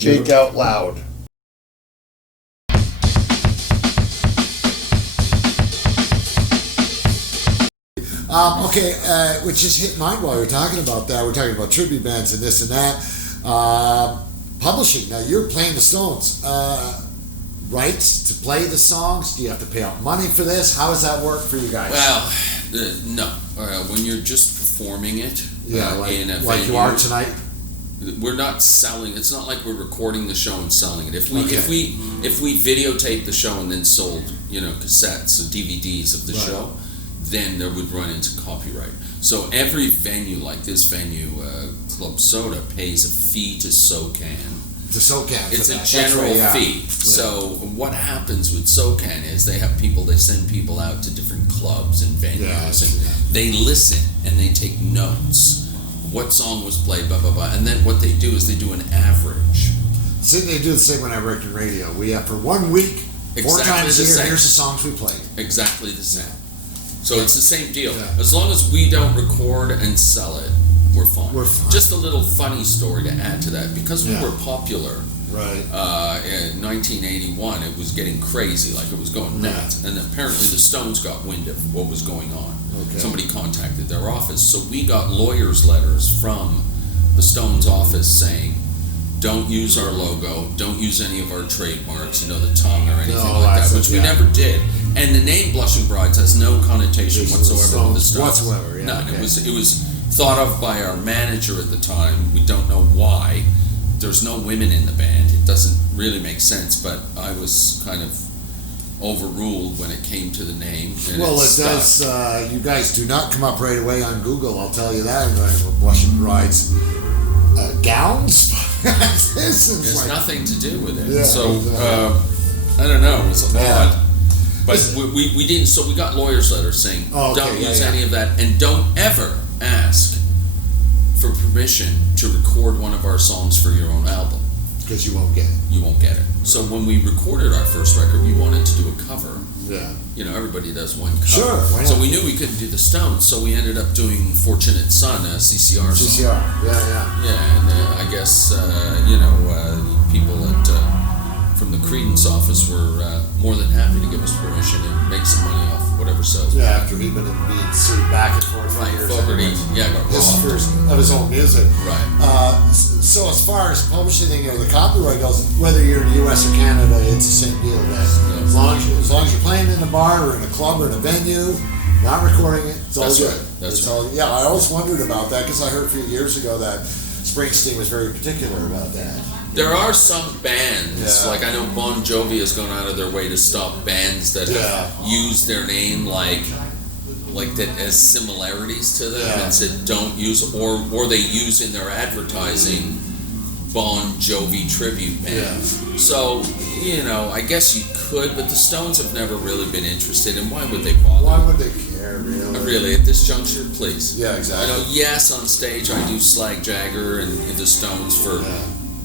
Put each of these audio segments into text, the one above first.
Jake out loud. Which just hit mind while we were talking about that. We're talking about tribute bands and this and that. Publishing. Now, you're playing the Stones. Rights to play the songs? Do you have to pay out money for this? How does that work for you guys? Well, no. When you're just performing it in a like venue, you are tonight? we're not selling. It's not like we're recording the show and selling it. If we videotape the show and then sold, cassettes or DVDs of the show, then there would run into copyright. So every venue like this venue, CLUB SODA, pays a fee to SOCAN. To SOCAN. It's a general fee. So what happens with SOCAN is they send people out to different clubs and venues, and they listen and they take notes. What song was played, blah, blah, blah. And then what they do is they do an average. So they do the same when I worked in radio. We have for 1 week, four times a year, here's the songs we played. Exactly the same. So it's the same deal. Yeah. As long as we don't record and sell it, we're fine. Just a little funny story to add to that. Because we were popular in 1981, it was getting crazy, like it was going nuts. And apparently the Stones got wind of what was going on. Okay. Somebody contacted their office. So we got lawyers' letters from the Stones office saying, don't use our logo, don't use any of our trademarks, the tongue or anything like that, which we never did. And the name Blushing Brides has no connotation whatsoever with the Stones. None. Okay. It was thought of by our manager at the time. We don't know why. There's no women in the band. It doesn't really make sense, but I was kind of overruled when it came to the name. Well, it does. You guys do not come up right away on Google, I'll tell you that. Blushing Brides. Gowns? There's nothing to do with it. Yeah, so, I don't know. It was odd. But we didn't, so we got lawyers' letters saying, don't use any of that, and don't ever ask for permission to record one of our songs for your own album. Because you won't get it. You won't get it. So when we recorded our first record, we wanted to do a cover. Yeah. Everybody does one cover. Sure, why not? So we knew we couldn't do the Stones, so we ended up doing Fortunate Son, a CCR song. CCR, yeah. Yeah, and I guess, people from the Credence office were more than happy to give us permission and make some money off whatever sells. Yeah, after he'd been being sued back and forth for years. Fogarty, got robbed. Of his own music. Right. So as far as publishing, the copyright goes, whether you're in the U.S. or Canada, it's the same deal. As long as you're playing in a bar or in a club or in a venue, not recording it, it's all good. That's right. Yeah, I always wondered about that because I heard a few years ago that Springsteen was very particular about that. There are some bands, like I know Bon Jovi has gone out of their way to stop bands that have used their name like that as similarities to them and said don't use, or they use in their advertising Bon Jovi tribute band. So, I guess you could, but the Stones have never really been interested, and why would they bother? Why would they care, really? Really, at this juncture, please. Yeah, exactly. Yes, on stage I do slag Jagger and the Stones for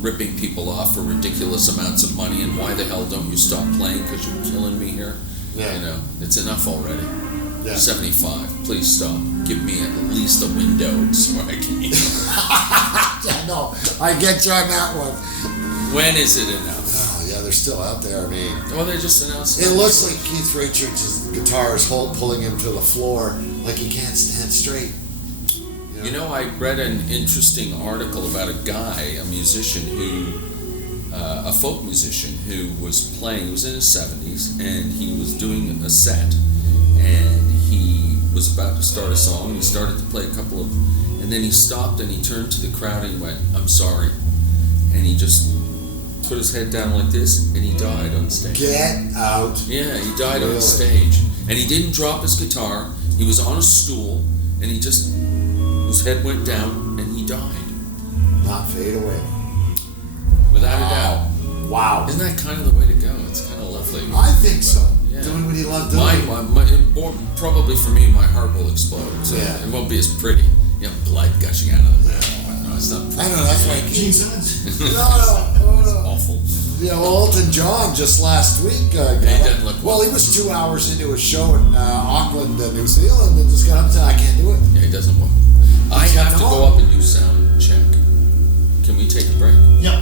ripping people off for ridiculous amounts of money, and why the hell don't you stop playing because you're killing me here? Yeah. It's enough already. Yeah. 75. Please stop. Give me at least a window so I can eat. Yeah, no, I get you on that one. When is it announced? Oh, yeah, they're still out there. I mean, they just announced it. It looks like Keith Richards' guitar is pulling him to the floor like he can't stand straight. I read an interesting article about a guy, a musician a folk musician who was playing. He was in his 70s, and he was doing a set, and he was about to start a song. He started to play a couple of, and then he stopped and he turned to the crowd and he went, "I'm sorry," and he just put his head down like this, and he died on stage. Get out! Yeah, he died on stage, and he didn't drop his guitar. He was on a stool, and his head went down, and he died. Not fade away. Without a doubt. Wow. Isn't that kind of the way to go? It's kind of lovely. I think so. Yeah. Doing what he loved doing. Probably for me, my heart will explode. So it won't be as pretty. Blood gushing out of it. No, it's not pretty. I know, that's right. Gene Simmons? No. It's awful. Elton John just last week. He doesn't look well. He was 2 hours into a show in Auckland, New Zealand, and just got up and said, "I can't do it." Yeah, he doesn't want. I have to go up and do sound check. Can we take a break? Yep.